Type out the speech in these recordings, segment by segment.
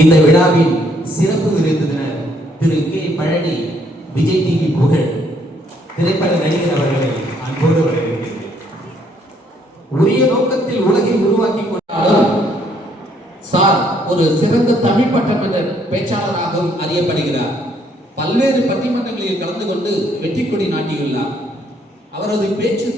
இந்த விழாவின் சிறப்பு விருந்தினர் திரு கே பழனி, விஜய் டிவி புகழ் திரைப்பட நடிகர் அவர்களை அன்போடு வரவேற்கிறேன். உரிய நோக்கத்தில் உலகை உருவாக்கி கொண்டாலும் சார் ஒரு சிறந்த தமிழ் பட்டமன்ற பேச்சாளராகவும் அறியப்படுகிறார். பல்வேறு பட்டிமன்றங்களில் கலந்து கொண்டு வெற்றி கொடி நாட்டியுள்ளார். அவரது பேச்சு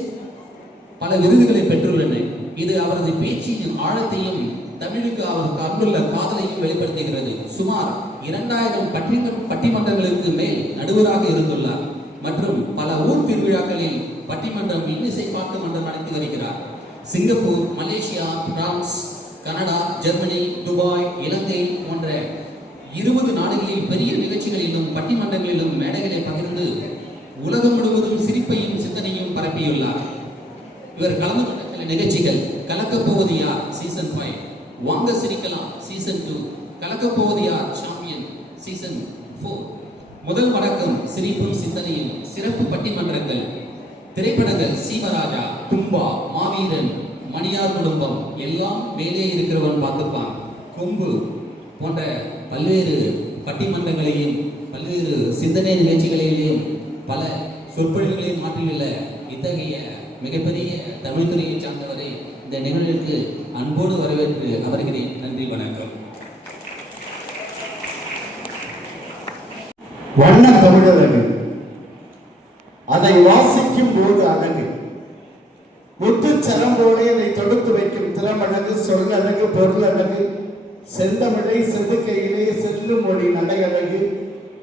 பல விருதுகளை பெற்றுள்ளன. இது அவரது பேச்சின் ஆழத்தையும் தமிழுக்கு அவர் தந்துள்ள காதலையும் வெளிப்படுத்துகிறது. சுமார் 2000 பட்டிமன்றங்களுக்கு மேல் நடுவராக இருந்துள்ளார் மற்றும் பல ஊர் திருவிழாக்களில் பட்டிமன்றம், இன்னிசை பாட்டு மன்றம் நடத்தி வருகிறார். Singapore, Malaysia, France, Canada, Germany, Dubai, Ilangai போன்ற 20 நாடுகளில் பெரிய நிகழ்ச்சிகளிலும் பட்டிமன்றங்களிலும் மேடைகளை பகிர்ந்து உலகம் முழுவதும் சிரிப்பையும் சிந்தனையும் பரப்பியுள்ளார். இவர் கலந்து கொண்ட சில நிகழ்ச்சிகள்: கலக்கப்போவது யார் சீசன் 5, வாங்க சிரிக்கலாம் சீசன் 2, கலக்கப்போவது யார் சாம்பியன் சீசன் 4, முதல் வணக்கம் சிரிப்பும் சிந்தனையும், சிறப்பு பட்டிமன்றங்கள், திரைப்படங்கள் சீவராஜா, தும்பா, மாவீரன், மணியார் குடும்பம், எல்லாம் மேலே இருக்கிறவன் பார்த்துப்பான், கொம்பு போன்ற பல்வேறு பட்டிமன்றங்களையும் பல்வேறு சிந்தனை நிகழ்ச்சிகளிலேயும் பல சொற்பொழிவுகளையும் மாற்றியுள்ள இத்தகைய மிகப்பெரிய தமிழ் துறையை சார்ந்தவரை இந்த நிகழ்விற்கு அன்போடு வரவேற்று வருகிறேன். நன்றி, வணக்கம். வண்ண தமிழழகு, அதை வாசிக்கும் போது அழகு, முத்துச்சரம்போடு அதை தொடுத்து வைக்கும் திறமழகு, சொல்லழகு, பொருளழகு, செந்தமிழை செதுக்கையிலே செல்லும் மொழி நடையழகு,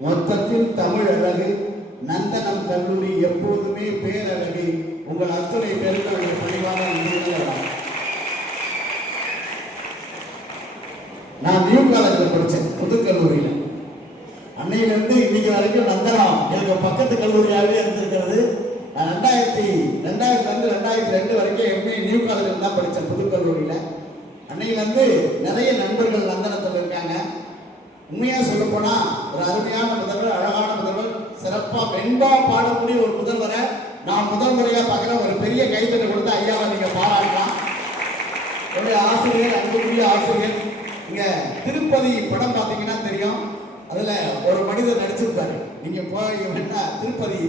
மொத்தத்தில் தமிழ் அழகு, நந்தனம் கல்லூரி எப்போதுமே பேரழகு. உங்கள் அத்துணை பேருக்கு பணிவான நான் நியூ காலேஜில் படித்தேன், புது கல்லூரியில். அன்னையிலிருந்து இன்னைக்கு வரைக்கும் நந்தனம் எனக்கு பக்கத்து கல்லூரியாகவே இருந்திருக்கிறது. நான் 2002 வரைக்கும் எம்ஏ நியூ காலேஜில் தான் படித்தேன், புது கல்லூரியில். அன்னையிலேருந்து நிறைய நண்பர்கள் நந்தனத்தில் இருக்காங்க. உண்மையாக சொல்ல போனால் ஒரு அருமையான முதல்வர், அழகான முதல்வர், சிறப்பாக வெண்பா பாடக்கூடிய ஒரு முதல்வரை நான் முதல் முறையாக பார்க்குறேன். ஒரு பெரிய கைத்தட்டை கொடுத்து ஐயாவை நீங்கள் பாராட்டலாம். என்னுடைய ஆசிரியர், அன்புக்குரிய ஆசிரியர். இங்கே திருப்பதி படம் பார்த்தீங்கன்னா தெரியும், அதில் ஒரு மனிதர் நடிச்சிருப்பாரு. நீங்கள் போய் வேணா திருப்பதி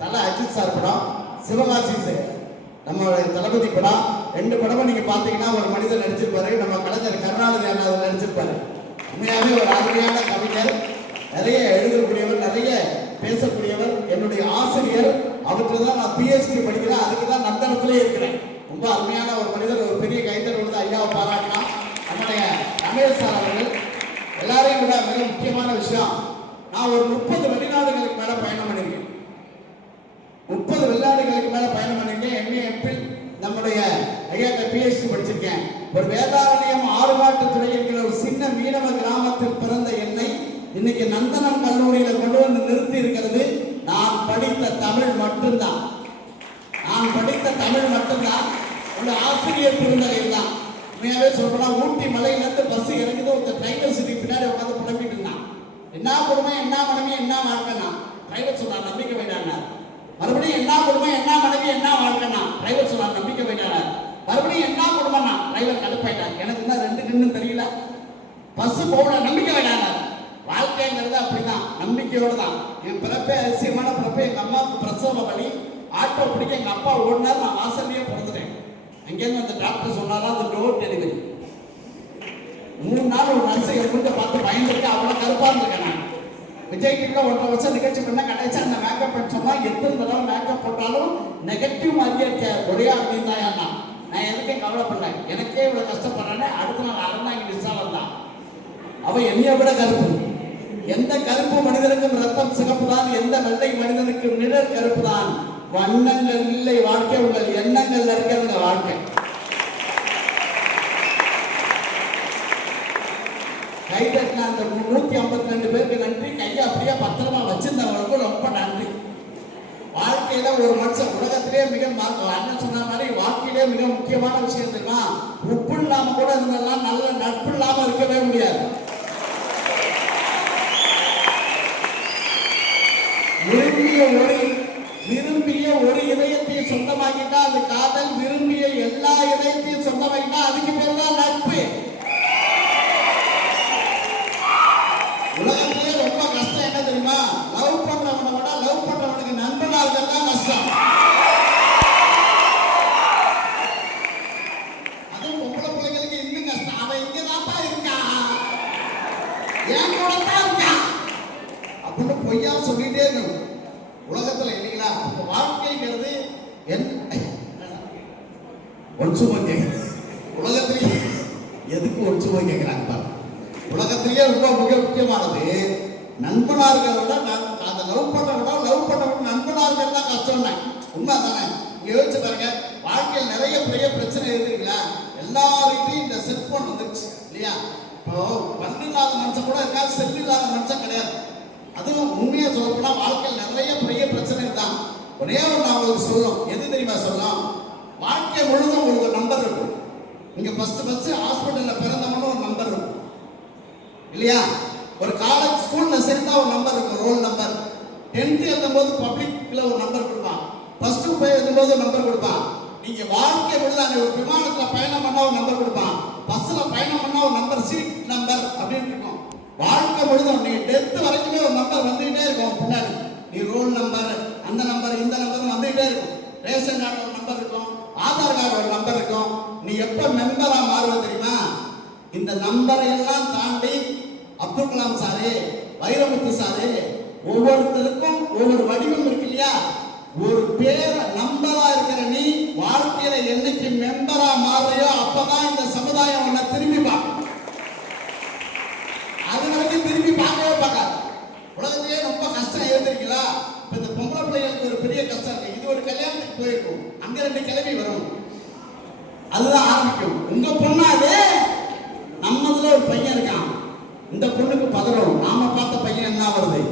தலை அஜித் சார் படம், சிவகாசி நம்மளுடைய தளபதி படம், 2 படமும் நீங்கள் பார்த்தீங்கன்னா ஒரு மனிதர் நடிச்சிருப்பாரு. நம்ம கலைஞர் கருணாநிதி அண்ணா அதில் நடிச்சிருப்பாரு. உண்மையாகவே ஒரு அருமையான கவிஞர், நிறைய எழுதக்கூடியவர், நிறைய பேசக்கூடியவர். என்னுடைய ஆசிரியர், அவருக்கு தான் நான் பிஹெச்டி படிக்கிறேன், அதுக்கு தான் நந்தனத்திலே இருக்கிறேன். ரொம்ப அருமையான ஒரு மனிதர். ஒரு பெரிய கைத்தறி கொடுத்து ஐயாவை பாராட்டலாம். நம்முடைய ரமேஷ் சார் அவர்கள். எல்லாரையும் விட மிக முக்கியமான விஷயம், நான் ஒரு 30 வெளிநாடுகளுக்கு மேலே பயணம் பண்ணியிருக்கேன். 30 வெளிநாடுகளுக்கு மேலே பயணம் பண்ணியிருக்கேன். எம்ஏ எம்பில் நம்முடைய ஐயாட்ட பிஹெச்டி படிச்சிருக்கேன். ஒரு வேதாரண்யம் ஆறுகாட்டுத்துறை என்கிற ஒரு சின்ன மீனவ கிராமத்தில் பிறந்த என்னை இன்னைக்கு நந்தனம் கல்லூரியில கொண்டு வந்து நிறுத்தி இருக்கிறது நான் படித்த தமிழ் மட்டும்தான். நான் படித்த தமிழ் மட்டும்தான். ஒரு ஆசிரியர் பெருந்தகையில் தான். உண்மையாவே சொல்றேன், ஊட்டி மலையிலேருந்து பஸ் இறங்குது, ஒரு டிரைவர் சிட்டி பின்னாடி உட்காந்து புலம்பிட்டு இருந்தான். என்ன கொடுமை, என்ன மனைவி, என்ன வாழ்க்கைனா? டிரைவர் சொன்னார், நம்பிக்கை வேண்டாம். மறுபடியும் என்ன கொடுமை, என்ன மனைவி, என்ன வாழ்க்கைனா? டிரைவர் சொன்னார், நம்பிக்கை வேண்டாம். மறுபடியும் என்ன குடும்பம்னா? டிரைவர் கடுப்பாயிட்டார். எனக்கு என்ன 2 நின்னு தெரியல, பஸ் போகல, நம்பிக்கை வேண்டாம். வாழ்க்கைங்கிறது அப்படிதான், நம்பிக்கையோடு தான். என் பிறப்பே அதிசயமான பிறப்பே. எங்க அம்மாவுக்கு பிரசவ வலி, ஆட்டோ பிடிக்க எங்க அப்பா ஓடினார், நான் வாசல்லையே பிறந்துட்டேன். அங்கேருந்து அந்த டாக்டர் சொன்னாரா, அது டோர் டெலிவரி. 3 நாள் ஒரு நர்ஸை எவ்வளோ பார்த்து பயந்துட்டு அவ்வளோ கருப்பாக இருந்திருக்கேன். நான் விஜய் கிட்ட 1.5 வருஷம் நிகழ்ச்சி பண்ண கடைசி அந்த மேக்கப் சொன்னா எத்தனை தடவை மேக்கப் போட்டாலும் நெகட்டிவ் மாதிரியே இருக்க ஒரே அப்படின்னு தான். நான் எதுக்கே கவலைப்படல, எனக்கே இவ்வளவு கஷ்டப்படுறேன்னு. அடுத்த நாள் அறந்தாங்க நிசாலம் தான். அவ என்னைய விட கருப்பு. எந்த கருப்பு மனிதனுக்கும் ரத்தம் சிகப்பு தான், எந்த வெள்ளை மனிதனுக்கும் நிழல் கருப்பு தான். வண்ணங்கள் இல்லை வாழ்க்கை, உங்கள் எண்ணங்கள் இருக்கிறது வாழ்க்கை. கை தட்டின அந்த 152 பேருக்கு நன்றி. கையை அப்படியே பத்திரமா வச்சிருந்தவங்களுக்கும் ரொம்ப நன்றி. வாழ்க்கையில ஒரு மனுஷன் உலகத்திலே மிக அண்ணன் சொன்ன மாதிரி வாழ்க்கையிலே மிக முக்கியமான விஷயம் தெரியுமா? உப்பு இல்லாம கூட இருந்தெல்லாம் நல்ல நட்பு இல்லாம இருக்கவே முடியாது. விரும்பிய ஒரு இதயத்தை சொந்தமாக்கிட்டா அது காதல். விரும்பிய எல்லா இதயத்தையும் சொந்தமாக்கிட்டா அதுக்கு பேர் தான் நட்பு. என் கூட தான் இருக்கான் அப்படின்னு பொய்யா சொல்லிட்டே இருக்கணும் உலகத்துல இல்லைங்களா. அப்ப வாழ்க்கைங்கிறது ஒன்சுமை கேட்குறது உலகத்திலேயே எதுக்கு ஒன்சுமை கேட்குறாங்க பாருங்க. உலகத்திலேயே ரொம்ப மிக முக்கியமானது நண்பனார்களோட அந்த லவ் பண்ண நண்பனார்கள் தான் கஷ்டம்னா உண்மை தானே. இங்க யோசிச்சு பாருங்க, வாழ்க்கையில் நிறைய பெரிய பிரச்சனை இருக்குங்களா, எல்லார்கிட்டையும் இந்த செல்போன் வந்துருச்சு இல்லையா. இப்போ பண்ணு இல்லாத மனுஷன் கூட இருக்கா, செல் இல்லாத மனுஷன் கிடையாது. அதுவும் உண்மையா சொல்லப்போனா வாழ்க்கையில் நிறைய பெரிய பிரச்சனை தான். ஒரே ஒரு நான் உங்களுக்கு சொல்லணும், எது தெரியுமா சொல்லலாம், வாழ்க்கை முழுதும் உங்களுக்கு நம்பர் இருக்கும். நீங்க ஃபர்ஸ்ட் ஹாஸ்பிட்டல்ல பிறந்தவங்களும் ஒரு நம்பர் இருக்கும் இல்லையா. ஒரு காலேஜ் ஸ்கூல்ல சேர்ந்தா ஒரு நம்பர் இருக்கும், ரோல் நம்பர். 10th எழுதும்போது பப்ளிக்ல ஒரு நம்பர் கொடுப்பான், +2 போய் எழுதும்போது ஒரு நம்பர் கொடுப்பான். நீங்க வாழ்க்கை முழுதான ஒரு விமானத்துல பயணம் பண்ணா ஒரு நம்பர் கொடுப்பான், பஸ்ல பயணம் பண்ணா ஒரு நம்பர், சீட் நம்பர் அப்படின்னு இருக்கும். வாழ்க்கை முழுதும் நீ டெத் வரைக்குமே ஒரு நம்பர் வந்துகிட்டே இருக்கும் பின்னாடி. நீ ரோல் நம்பர், அந்த நம்பர், இந்த நம்பர் வந்துகிட்டே இருக்கும். ரேஷன் கார்டு ஒரு நம்பர் இருக்கும், ஆதார் கார்டு ஒரு நம்பர் இருக்கும். நீ எப்ப மெம்பரா மாறுவ தெரியுமா, இந்த நம்பரை எல்லாம் தாண்டி அப்துல் கலாம் சாரு, வைரமுத்து சாரு, ஒவ்வொருத்தருக்கும் ஒவ்வொரு வடிவம் இருக்கு இல்லையா. ஒரு பேர் நம்பரா இருக்கிற நீ வாழ்க்கையில என்னைக்கு மெம்பரா மாறுறையோ அப்பதான் இந்த சமுதாயம் உன்னை திரும்பி பார்க்கும். அது வரைக்கும் திரும்பி பார்க்கவே பார்க்காது. உலகத்திலேயே ரொம்ப கஷ்டம் எழுதிருக்கீங்களா. இப்ப இந்த பொம்பளை பிள்ளைகளுக்கு ஒரு பெரிய கஷ்டம் இருக்கு. இது ஒரு கல்யாணத்துக்கு போயிருக்கும், அங்க 2 கிளம்பி வரும், அதுதான் ஆரம்பிக்கும். உங்க பொண்ணாதே நம்மதுல ஒரு பையன் இருக்கான், இந்த பொண்ணுக்கு பதறோம், நாம பார்த்த பையன் என்ன வருது.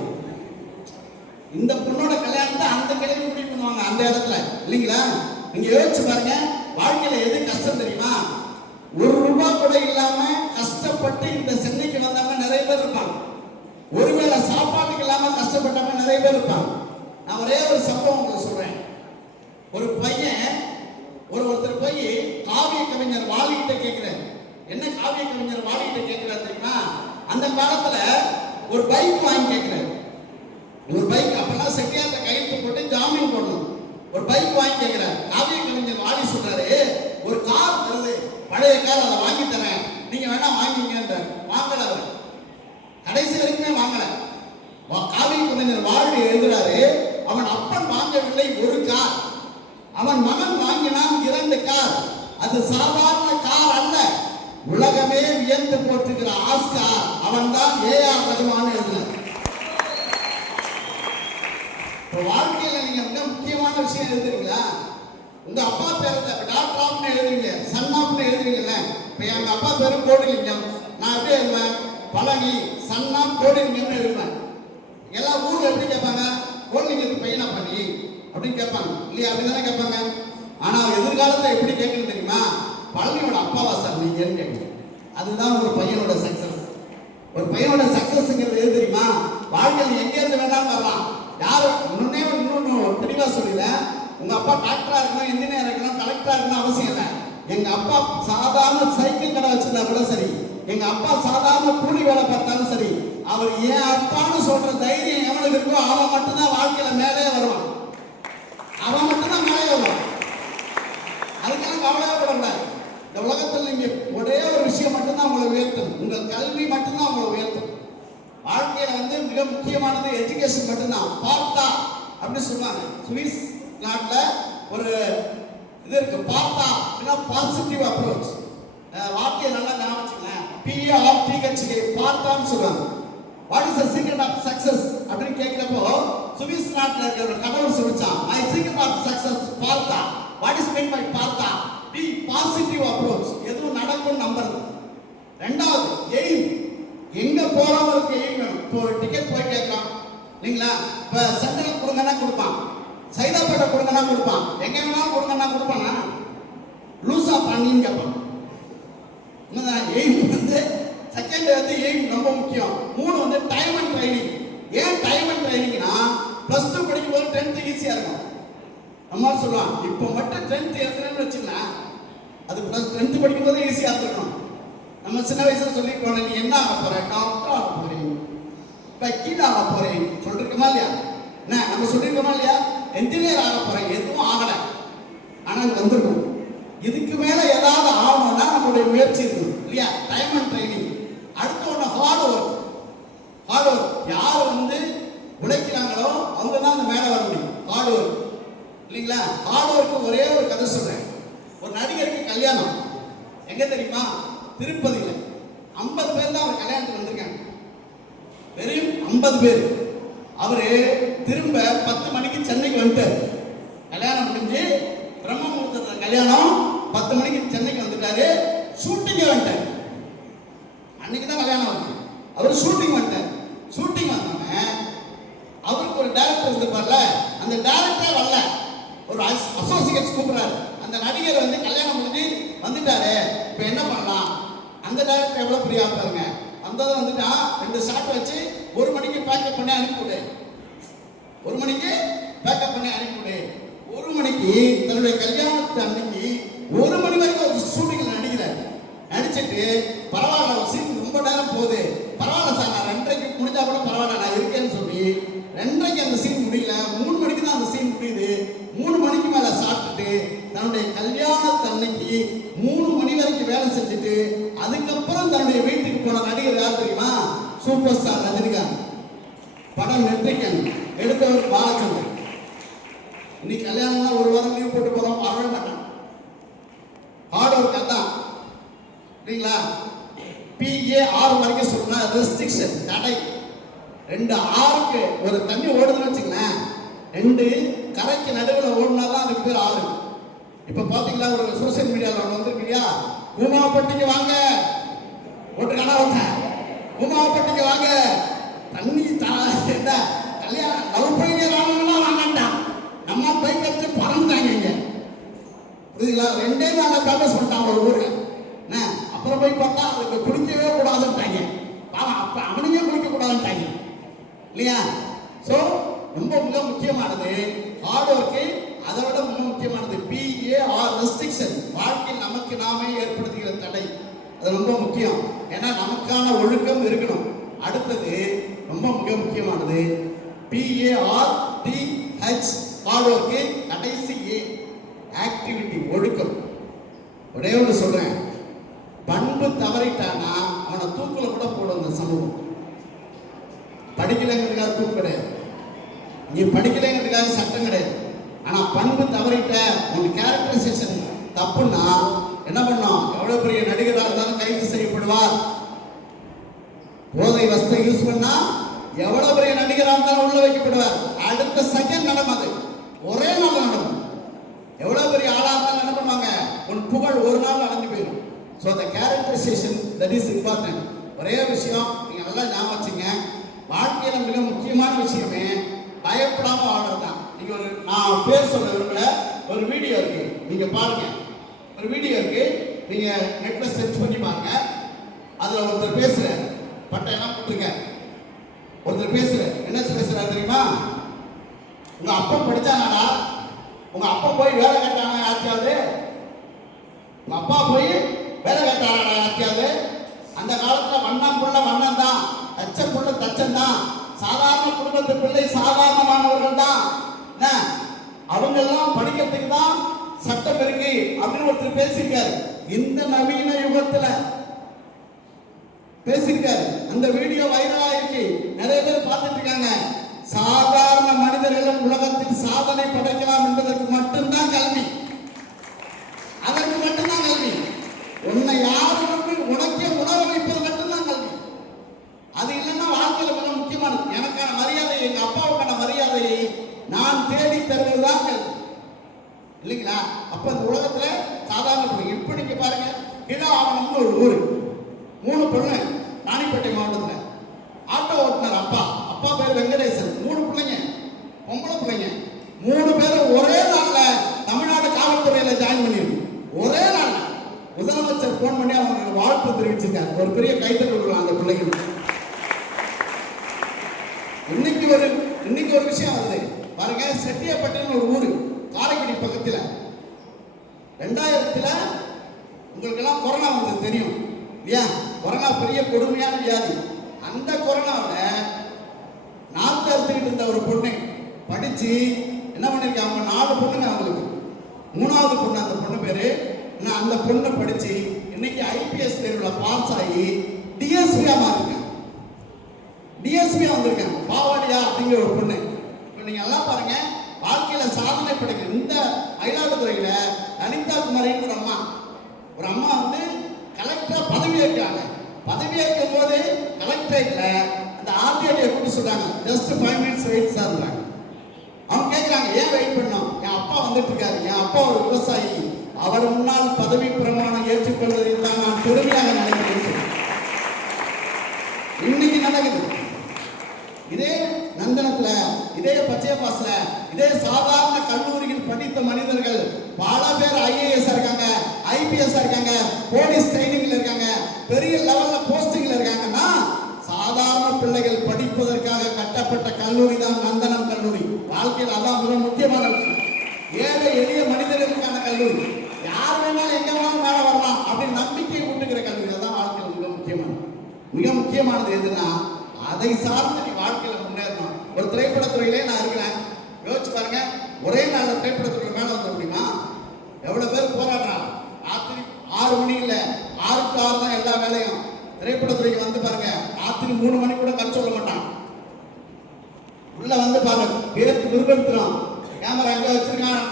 இந்த பொண்ணோட கல்யாணத்தை அந்த கிளம்பி முடிவு பண்ணுவாங்க அந்த இடத்துல இல்லைங்களா. நீங்க யோசிச்சு பாருங்க, வாழ்க்கையில எது கஷ்டம் தெரியுமா, ₹1 கூட இல்லாம கஷ்டப்பட்டு இந்த சென்னைக்கு வந்தவங்க நிறைய பேர் இருப்பாங்க. ஒருவேளை சாப்பாட்டுக்கு இல்லாம கஷ்டப்பட்டவங்க நிறைய பேர் இருப்பாங்க. நான் ஒரே ஒரு சம்பவம் உங்களுக்கு சொல்றேன். ஒரு பையன் ஒருத்தர் போய் காவிய கவிஞர் வாலிகிட்ட கேட்கிறார். என்ன காவிய கவிஞர் வாலிகிட்ட கேட்கிறார் தெரியுமா, அந்த காலத்துல ஒரு பைக் வாங்கி கேட்கிறார். ஒரு பைக் அப்பெல்லாம் செட்டியார்ட்ட கையெழுத்து போட்டு ஜாமீன் போடணும். ஒரு பைக் வாங்கி கேட்கிறார். காவிய கவிஞர் வாலி சொல்றாரு, ஒரு கார் வருது, பழைய கார், அதை வாங்கி தரேன், நீங்க வேணா வாங்கிங்கன்ற. வாங்கல, அவர் கடைசி வரைக்குமே வாங்கல. காவிய கவிஞர் வாலி எழுதுறாரு, அவன் அப்பன் வாங்கவில்லை ஒரு கார், அவன் மகன் வாங்கினான் 2 கார். அது சாதாரண கார் அல்ல, உலகமே வியந்து போற்றுகிற ஆஸ்கார். அவன் தான் ஏஆர் ரகுமான் எழுதினார். வாழ்க்கையில நீங்க மிக முக்கியமான விஷயம் எழுதுறீங்களா, உங்க அப்பா பேரை டாக்டர் எழுதுறீங்க, சன்னாப்னு எழுதுறீங்கல்ல. இப்ப எங்க அப்பா பேரு கோடிலிங்கம், நான் எப்படி எழுதுவேன், பழனி சன்னாப் கோடிலிங்கம்னு எழுதுவேன். எல்லா ஊர்ல எப்படி கேட்பாங்க, கோடிலிங்கத்துக்கு பையனா பண்ணி அப்படின்னு கேட்பாங்க இல்லையா, அப்படிதானே கேட்பாங்க. ஆனா எதிர்காலத்துல எப்படி கேட்கணும் தெரியுமா, பழனியோட அப்பாவா சார் நீங்கன்னு கேட்கணும். அதுதான் ஒரு பையனோட சக்சஸ். ஒரு பையனோட சக்சஸ்ங்கிறது எது தெரியுமா, வாழ்க்கையில் எங்க இருந்து வேண்டாம் வரலாம். யாரும் இன்னொன்னு தெளிவா சொல்லல, உங்க அப்பா டாக்டரா இருக்கணும், இன்ஜினியர் இருக்கணும், கலெக்டரா இருக்கணும் அவசியம் இல்லை. எங்க அப்பா சாதாரண சைக்கிள் கடை வச்சிருந்தா கூட சரி, எங்க அப்பா சாதாரண கூலி வேலை பார்த்தாலும் சரி, அவர் ஏன் அப்பான்னு சொல்ற தைரியம் எவனுக்கு இருக்கோ அவன் மட்டும்தான் வாழ்க்கையில மேலே வருவான். அவன் மட்டும்தான் மேலே வருவான். அதுக்கெல்லாம் கவலைப்படக்கூடாது. இந்த உலகத்தில் நீங்க ஒரே ஒரு விஷயம் மட்டும்தான் உங்களை உயர்த்தும், உங்கள் கல்வி மட்டும்தான் உங்களை உயர்த்தும். வாழ்க்கையில மிக முக்கியமானது எஜுகேஷன் மட்டும்தான். பார்த்தா அப்படின்னு சொல்லுவாங்க, சுவிஸ் நாட்டுல ஒரு இது இருக்கு, பார்த்தா பாசிட்டிவ் அப்ரோச். வார்த்தையை நல்லா ஞாபகம், PARTHA பார்த்தான்னு சொல்லுவாங்க. What is the secret of success அப்படின்னு கேட்கிறப்போ சுவிஸ் நாட்டுல இருக்கிற ஒரு கடவுள் சொல்லிச்சான், my secret of success Partha. What is mean by Partha, be positive approach, எதுவும் நடக்கும் நம்புறது. ரெண்டாவது எய்ம், எங்க போறவங்களுக்கு எய்ம் வேணும். இப்போ ஒரு டிக்கெட் போய் கேட்கலாம் இல்லைங்களா, இப்ப சென்ட்ரல் கொடுங்கன்னா கொடுப்பான், சைதாப்பேட்டை கொடுங்கன்னா கொடுப்பான், எங்க வேணாலும் கொடுங்கன்னா கொடுப்பானா, லூசா பண்ணின்னு கேட்பான். எய்ம் செகண்ட் எய்ம் ரொம்ப முக்கியம். 3 டைம் அண்ட் ட்ரைனிங். ஏன் டைம் அண்ட் ட்ரைனிங்னா, +2 படிக்கும்போது 10th ஈஸியா இருக்கும். நம்மளால சொல்லுவான், இப்போ மட்டும் 10th எழுதுறேன்னு வச்சுக்கலாம், அது +10th படிக்கும்போது ஈஸியா இருக்கணும். நம்ம சின்ன வயசுல சொல்லிருக்கோம், நீ என்ன ஆக போற, டாக்டர் ஆக போறேன், வக்கீல் ஆக போறேன் சொல்லிருக்கோமா இல்லையா, என்ன நம்ம சொல்லிருக்கோமா இல்லையா, என்ஜினியர் ஆக போறேன், எதுவும் ஆகல, ஆனா வந்திருக்கும். இதுக்கு மேல ஏதாவது ஆகணும்னா நம்மளுடைய முயற்சி இருக்கும் இல்லையா, டைம் அண்ட் ட்ரைனிங். அடுத்து ஒன்று ஹார்ட் ஒர்க். கல்யாணம் எங்க தெரியுமா? திருப்பதியில 50 பேர் தான் அவர் கல்யாணத்துக்கு வந்திருக்காங்க. வெறும் 50 பேர். அவரு திரும்ப 10 மணிக்கு சென்னைக்கு வந்துட்டார். கல்யாணம் முடிஞ்சு பிரம்ம முகூர்த்தத்துல கல்யாணம் 10 மணிக்கு சென்னைக்கு வந்துட்டாரு. ஷூட்டிங்க வந்துட்டார். அன்னைக்கு தான் கல்யாணம் வந்து அவர் ஷூட்டிங் வந்துட்டார். ஷூட்டிங் வந்தோடனே அவருக்கு ஒரு டைரக்டர் இருந்திருப்பார்ல, அந்த டைரக்டர் வரல, ஒரு அசோசியேட்ஸ் கூப்பிடுறாரு. அந்த நடிகர் வந்து கல்யாணம் முடிஞ்சு வந்துட்டாரு, இப்போ என்ன பண்ணலாம்? அந்த டைரக்டர் எவ்வளோ பெரிய பாருங்க. வந்ததை வந்துட்டா 2 ஷாட் வச்சு 1 மணிக்கு பேக்கப் பண்ணி அனுப்பிவிடு. 1 மணிக்கு பேக்கப் பண்ணி அனுப்பிவிடு. 1 மணிக்கு தன்னுடைய கல்யாணத்து அன்னைக்கு 1 மணி வரைக்கும் ஒரு ஷூட்டிங்ல நடிக்கிறார். நடிச்சிட்டு பரவாயில்ல, ஒரு சீன் ரொம்ப நேரம் போகுது, பரவாயில்ல சார், நான் 2:30க்கு முடிஞ்சா கூட பரவாயில்ல, நான் இருக்கேன்னு சொல்லி 2:30க்கு அந்த சீன் முடியல, 3 மணிக்கு தான் அந்த சீன் முடியுது. 3 மணிக்கு மேல சாப்பிட்டுட்டு தன்னுடைய கல்யாணத்து அன்னைக்கு 3 மணி வரைக்கும் வேலை செஞ்சுட்டு அதுக்கப்புறம் தன்னுடைய வீட்டுக்கு போன நடிகர் யார் தெரியுமா? Super star Rajinikanth. படம் நெற்றிக்கன் எடுத்தவர் பாலச்சந்தர். இன்னைக்கு கல்யாணம்னா 1 வாரம் லீவ் போட்டு போறோம், வரவே மாட்டான். ஹார்ட் ஒர்க் அதான் இல்லைங்களா? PAR வரைக்கும் சொன்னா ரெஸ்ட்ரிக்ஷன், தடை. 2 ஆறுக்கு ஒரு தண்ணி ஓடுதுன்னு வச்சுங்களேன், 2 கரைக்கு நடுவில் ஓடுனாதான் அதுக்கு பேர் ஆறு. இப்ப பாத்தீங்களா, ஒரு சோசியல் மீடியாவில் ஒன்று வந்திருக்கியா, கூமாப்பட்டிக்கு வாங்க, ஓட்டுக்கான ஓட்டேன், கூமாப்பட்டிக்கு வாங்க, தண்ணி என்ன கல்யாணம் லவ் பையன் வாங்கண்டான், நம்ம பைக் எடுத்து பறந்துட்டாங்க இங்க, புரியுதுங்களா? 2 நாள் பேப்பர் சொல்லிட்டான் ஒரு ஊருக்கு. என்ன அப்புறம் போய் பார்த்தா அதுக்கு குளிக்கவே கூடாதுன்ட்டாங்க. அப்ப அவனுமே குளிக்க கூடாதுன்ட்டாங்க இல்லையா? ஸோ ரொம்ப மிக முக்கியமானது ஹார்ட் ஒர்க்கு. அதை விட மிக முக்கியமானது PAR ரெஸ்ட்ரிக்ஷன், வாழ்க்கையில் நமக்கு நாமே ஏற்படுத்துகிற தடை. அது ரொம்ப முக்கியம். ஏன்னா நமக்கான ஒழுக்கம் இருக்கணும். அடுத்தது ரொம்ப மிக முக்கியமானது PARTH, ஹார்ட் ஒர்க்கு. கடைசி A, ஆக்டிவிட்டி, ஒழுக்கம். ஒரே ஒன்று சொல்றேன், பண்பு தவறிட்டானா அவனை தூக்குல கூட போடும் இந்த சமூகம். படிக்கலைங்கிறதுக்காக தூக்கு கிடையாது, நீ படிக்கலைங்கிறதுக்காக சட்டம் கிடையாது. ஆனா பண்பு தவறிட்ட, உன் கேரக்டரைசேஷன் தப்புன்னா என்ன பண்ணோம்? எவ்வளவு பெரிய நடிகராக இருந்தாலும் கைது செய்யப்படுவார். போதை வஸ்தை யூஸ் பண்ணா எவ்வளவு பெரிய நடிகராக இருந்தாலும் உள்ள வைக்கப்படுவார். அடுத்த செகண்ட் நடமாது, ஒரே நாள் நடக்கும். எவ்வளவு பெரிய ஆளா இருந்தாலும் என்ன பண்ணுவாங்க? உன் புகழ் ஒரு நாள் அடைஞ்சு போயிடும். So the characterization that is important. ஒரே விஷயம் நீங்க நல்லா ஞாபகம் வச்சுங்க, வாழ்க்கையில மிக முக்கியமான விஷயமே பயப்படாம வாழ்றது தான். நீங்க ஒரு, நான் பேர் சொல்ல விரும்பல, ஒரு வீடியோ இருக்கு, நீங்க பாருங்க. ஒரு வீடியோ இருக்கு, நீங்க நெட்ல சர்ச் பண்ணி பாருங்க. அதுல ஒருத்தர் பேசுறாரு, பட்டையெல்லாம் போட்டுருங்க. ஒருத்தர் பேசுறாரு, என்ன பேசுறாரு தெரியுமா? உங்க அப்பா படிச்சானாடா, உங்க அப்பா போய் வேலை கேட்டானா யாத்தியாவது? உங்க அப்பா போய் வேலை கேட்டானா யாத்தியாவது? அந்த காலத்துல வண்ணம் புள்ள வண்ணம் தான், தச்சம் புள்ள தச்சம் தான், சாதாரண குடும்பத்து பிள்ளை சாதாரணமானவர்கள் தான். அவங்க எல்லாம் படிக்கிறதுக்கு தான் சட்டம் இருக்கு அப்படின்னு ஒருத்தர் பேசியிருக்காரு. இந்த நவீன யுகத்துல பேசியிருக்காரு. அந்த வீடியோ வைரலா இருக்கு, நிறைய பேர் பார்த்துட்டு இருக்காங்க. சாதாரண மனிதர்களும் உலகத்தில் சாதனை படைக்கலாம் என்பதற்கு மட்டும்தான் கல்வி, அதற்கு மட்டும்தான் கல்வி. உன்னை யாரும் உனக்கே உணர வைப்பது மட்டும்தான் கல்வி. அது இல்லைன்னா வாழ்க்கையில மிக முக்கியமானது. எனக்கான மரியாதை, எங்க அப்பாவுக்கான மரியாதையை நான் தேடி தருவதுதான் கல்வி, இல்லைங்களா? அப்ப இந்த உலகத்துல சாதாரண இப்ப நீங்க பாருங்க, கிழாவனம்னு ஒரு ஊரு, 3 பொண்ணு, ராணிப்பேட்டை மாவட்டத்துல, ஆட்டோ ஓட்டுனர் அப்பா, அப்பா பேர் வெங்கடேசன், 3 பிள்ளைங்க, பொம்பளை பிள்ளைங்க, 3 பேரும் ஒரே நாள்ல தமிழ்நாடு காவல்துறையில ஜாயின் பண்ணிருக்கு. ஒரே நாள் முதலமைச்சர் போன் பண்ணி அவங்களுக்கு வாழ்த்து தெரிவிச்சிருக்காரு. ஒரு பெரிய கைத்தறி கொடுக்கலாம் அந்த பிள்ளைங்களுக்கு. இன்னைக்கு ஒரு விஷயம் வருது பாருங்க. செட்டியப்பட்டின்னு ஒரு ஊரு, காரைக்குடி பக்கத்துல, 2000 உங்களுக்கு எல்லாம் கொரோனா வந்தது தெரியும் இல்லையா? கொரோனா பெரிய கொடுமையான வியாதி. அந்த கொரோனாவில் நாக்கு அறுத்துக்கிட்டு இருந்த ஒரு பொண்ணு படிச்சு என்ன பண்ணிருக்காங்க? அவங்க 4 பொண்ணுங்க, அவங்களுக்கு 3வது பொண்ணு, அந்த பொண்ணு பேரு, அந்த பொண்ணை படிச்சு இன்னைக்கு IPS தேர்வில் பாஸ் ஆகி DSP-யா மாறிருக்காங்க. DSP-யா வந்திருக்காங்க. பாவாடியா அப்படிங்கிற ஒரு பொண்ணு. இப்போ நீங்க எல்லாம் பாருங்க, வாழ்க்கையில சாதனை படைக்கிற இந்த மயிலாடுதுறையில லலிதா குமாரின்னு ஒரு அம்மா, பதவியேற்கும் போது கலெக்டரேட்ல அந்த ஆர்டிஓ கூப்பிட்டு சொல்றாங்க, ஜஸ்ட் 5 minutes வெயிட் சார்ன்றாங்க. அவங்க கேட்குறாங்க, ஏன் வெயிட் பண்ணோம்? என் அப்பா வந்துட்டு இருக்காரு, என் அப்பா ஒரு விவசாயி, அவர் முன்னால் பதவி பிரமாணம் ஏற்றுக்கொள்வதில் தான் நான் பெருமையாக நினைக்கிறேன். இன்னைக்கு நடக்குது. இதே நந்தனத்துல, இதே பச்சையப்பாஸ்ல, இதே சாதாரண கல்லூரியில் படித்த மனிதர்கள் பல பேர் IAS இருக்காங்க, IPS இருக்காங்க, போலீஸ் ட்ரைனிங்ல இருக்காங்க, பெரிய லெவல்ல போஸ்டிங்ல இருக்காங்கன்னா சாதாரண பிள்ளைகள் படிப்பதற்காக கட்டப்பட்ட கல்லூரி தான் நந்தனம் கல்லூரி. வாழ்க்கையில் அதான் மிக முக்கியமான விஷயம். ஏழை எளிய மனிதர்களுக்கான கல்லூரி. யார் வேணாலும் எங்க வேணாலும் மேல வரலாம் அப்படின்னு நம்பிக்கை ஊட்டுகிற கல்லூரி. அதான் வாழ்க்கையில் மிக முக்கியமானது. மிக முக்கியமானது எதுனா அதை சார்ந்து நீ வாழ்க்கையில முன்னேறணும். ஒரு திரைப்படத்துறையிலே நான் இருக்கிறேன். யோசிச்சு பாருங்க, ஒரே நாள்ல திரைப்படத்துறையில மேல வந்த முடியுமா? எவ்வளவு பேர் போராடுறாங்க. ராத்திரி 6 மணி இல்ல 6 to 6 தான் எல்லா வேலையும். திரைப்படத்துறைக்கு வந்து பாருங்க, ராத்திரி 3 மணி கூட கட் சொல்ல மாட்டான். உள்ள வந்து பாருங்க, பேருக்கு விருப்பத்துறோம், கேமரா எங்க வச்சிருக்கான்,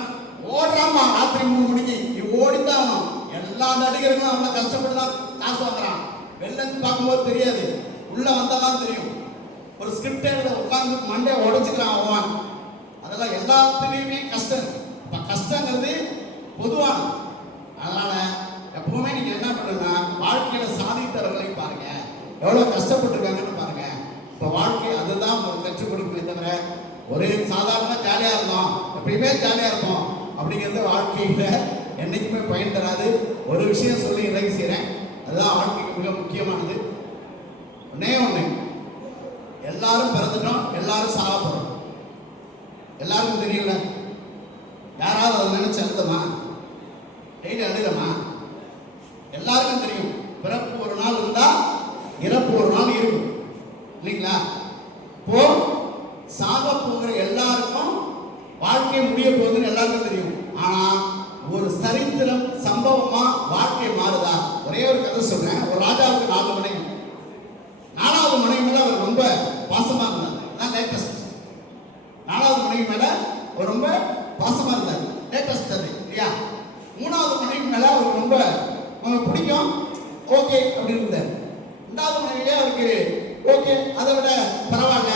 ஓடுறாமா ராத்திரி 3 மணிக்கு. நீ ஓடித்தான் ஆகணும். எல்லா நடிகர்களும் அவ்வளோ கஷ்டப்பட்டு தான் காசு வாங்குறான். வெளில இருந்து பார்க்கும்போது தெரியாது, உள்ள வந்தாதான் தெரியும். ஒரு ஸ்கிரிப்ட் உட்காந்து மண்டே உடைச்சுக்கிறான் அவன். அதெல்லாம் எல்லாத்துலேயுமே கஷ்டம். இப்போ கஷ்டங்கிறது பொதுவான. அதனால எப்பவுமே நீங்க என்ன பண்ணுன்னா, வாழ்க்கையில சாதித்தவர்களை பாருங்க, எவ்வளவு கஷ்டப்பட்டிருக்காங்கன்னு பாருங்க. இப்போ வாழ்க்கை அதுதான் உங்களுக்கு கற்றுக் கொடுக்குமே தவிர ஒரே சாதாரணமா ஜாலியா இருந்தோம், எப்பயுமே ஜாலியா இருப்போம் அப்படிங்கிறது வாழ்க்கையில என்னைக்குமே பயன் தராது. ஒரு விஷயம் சொல்லி இறங்கி செய்கிறேன், அதுதான் வாழ்க்கைக்கு மிக முக்கியமானது. ஒன்னே ஒண்ணு, எல்லாரும் பிறந்துட்டோம், எல்லாரும் சாக போறோம். எல்லாருக்கும் தெரியல. யாராவது அதை நினைச்சு அழுதமா? டெய்லி அழுதமா? எல்லாருக்கும் தெரியும், பிறப்பு ஒரு நாள் இருந்தா இறப்பு ஒரு நாள் இருக்கும் இல்லைங்களா? இப்போ சாக போகிற எல்லாருக்கும் வாழ்க்கை முடிய போகுதுன்னு எல்லாருக்கும் தெரியும். ஆனா ஒரு சரித்திரம் சம்பவமா வாழ்க்கை மாறுதா? ஒரே ஒரு கதை சொல்றேன். ஒரு ராஜாவுக்கு 4 மனைவி. 4வது மனைவி மேல அவர் ரொம்ப பாசமா இருந்தார். அதான் லேட்டஸ்ட். 4வது மனைவி மேல அவர் ரொம்ப பாசமா இருந்தார். லேட்டஸ்ட் அது இல்லையா? 3வது மனைவி மேல அவர் ரொம்ப பிடிக்கும், ஓகே அப்படின்னு இருந்தார். 2வது மனைவியே அவருக்கு ஓகே, அதை விட பரவாயில்ல.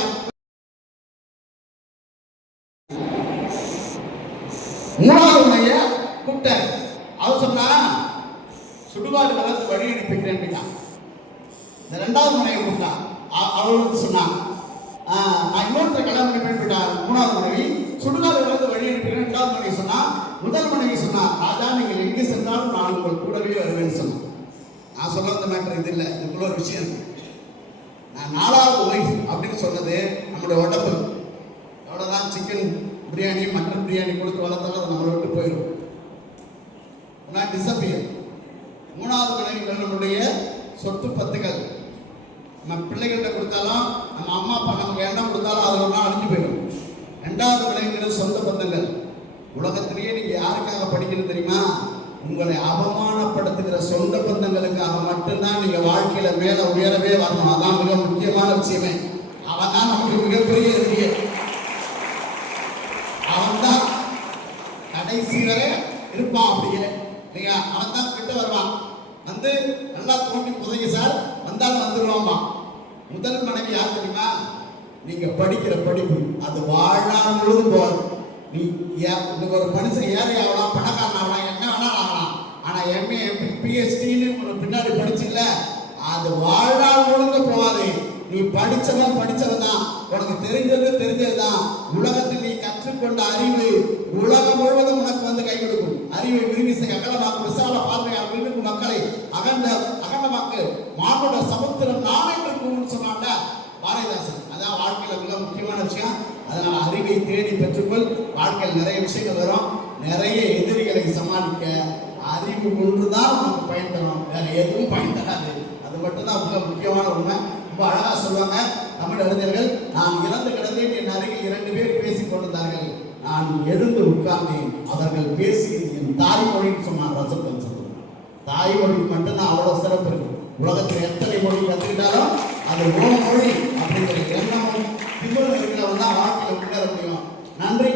3வது மனைவிய கூப்பிட்டார். அவர் சொன்னா, சுடுகாடு வளர்த்து வழி அனுப்பிக்கிறேன். இந்த 2வது மனைவியை கூப்பிட்டா. அவளுக்கு சொன்னா, நான் இன்னொருத்தர் கல்யாணம் பண்ணி போயிட்டார். 3வது மனைவி சுடுகாடு வளர்த்து வழி அனுப்பிக்கிறேன். 2வது மனைவி சொன்னா, முதல் மனைவி சொன்னா, ராஜா நீங்கள் எங்கே சென்றாலும் நான் உங்கள் கூடவே வருவேன்னு சொன்னேன். நான் சொல்ல வந்த மேட்டர் இது இல்லை, இதுக்குள்ள ஒரு விஷயம் இருக்கு. நான் 4வது ஒய்ஃப் அப்படின்னு சொன்னது நம்மளுடைய உடம்பு. எவ்வளோதான் சிக்கன் பிரியாணி மட்டன் பிரியாணி கொடுத்து வளர்த்தாலும் அது நம்மளை விட்டு போயிடும், டிசப்பியர். 3வது மனைவிகள் நம்மளுடைய சொத்து பத்துகள். நம்ம பிள்ளைகள்கிட்ட கொடுத்தாலும், நம்ம அம்மா அப்பா நமக்கு என்ன கொடுத்தாலும் அது ஒரு நாள் அழிஞ்சு போயிடும். 2வது மனைவிகள் சொந்த பந்தங்கள். உலகத்திலேயே நீங்க யாருக்காக படிக்கணும் தெரியுமா? உங்களை அவமானப்படுத்துகிற சொந்த பந்தங்களுக்காக மட்டும்தான் நீங்க வாழ்க்கையில மேல உயரவே வரணும். அதான் மிக முக்கியமான விஷயமே. அவன் தான் நமக்கு மிகப்பெரிய எதிரியே. அவன் தான் கடைசி வரை இருப்பான். அப்படிங்கிற நீங்க அவன் தான் கிட்ட வருவான், வந்து நல்லா தோண்டி புதைங்க சார், வந்தாலும் வந்துடுவாமா. முதல் மனைவி யார் தெரியுமா? நீங்க படிக்கிற படிப்பு அது வாழ்நாள் முழுவதும் போகாது. நீ ஒரு மனுஷன் ஏழை ஆகலாம், பணக்காரன் ஆகலாம், என்ன வேணாலும் ஆகலாம். ஆனா MA PhDன்னு பின்னாடி படிச்சுல, அது வாழ்நாள் முழுக்க போகாது. நீ படிச்சவன் தான். உனக்கு தெரிஞ்சதுதான். உலகத்தில் நீ கற்றுக்கொண்ட அறிவு உலகம் முழுவதும் உனக்கு வந்து கை கொடுக்கும். அறிவை விரிவிசை அகலமாக்கு, விசால பார்வையால் விரும்பும் மக்களை அகண்டமாக்கு, மானுட சமுத்திரம் நான் என்று கூறுன்னு சொன்னாங்க பாரதிதாசன். அதான் வாழ்க்கையில மிக முக்கியமான விஷயம். அதனால அறிவை தேடி பெற்றுக்கொள். வாழ்க்கையில் நிறைய விஷயங்கள் வரும். நிறைய எதிரிகளை சமாளிக்க அறிவு ஒன்றுதான் நமக்கு பயன் தரும், வேற எதுவும் பயன் தராது. அது மட்டும்தான் மிக முக்கியமான உண்மை. ரொம்ப அழகா சொல்லுவாங்க தமிழ் அறிஞர்கள், நான் இறந்து கிடந்தேன், என் அருகில் 2 பேர் பேசிக் கொண்டிருந்தார்கள், நான் எழுந்து உட்கார்ந்தேன், அவர்கள் பேசி என் தாய்மொழின்னு சொன்னார். ரசப்பன் சொல்லுவாங்க, தாய்மொழிக்கு மட்டும்தான் அவ்வளவு சிறப்பு இருக்கு. உலகத்தில் எத்தனை மொழி கற்றுக்கிட்டாலும் அது மொழி அப்படிங்கிற எண்ணமும் திமிரும் இருக்கிறவன் தான் வாழ்க்கையில் முன்னேற முடியும். நன்றி.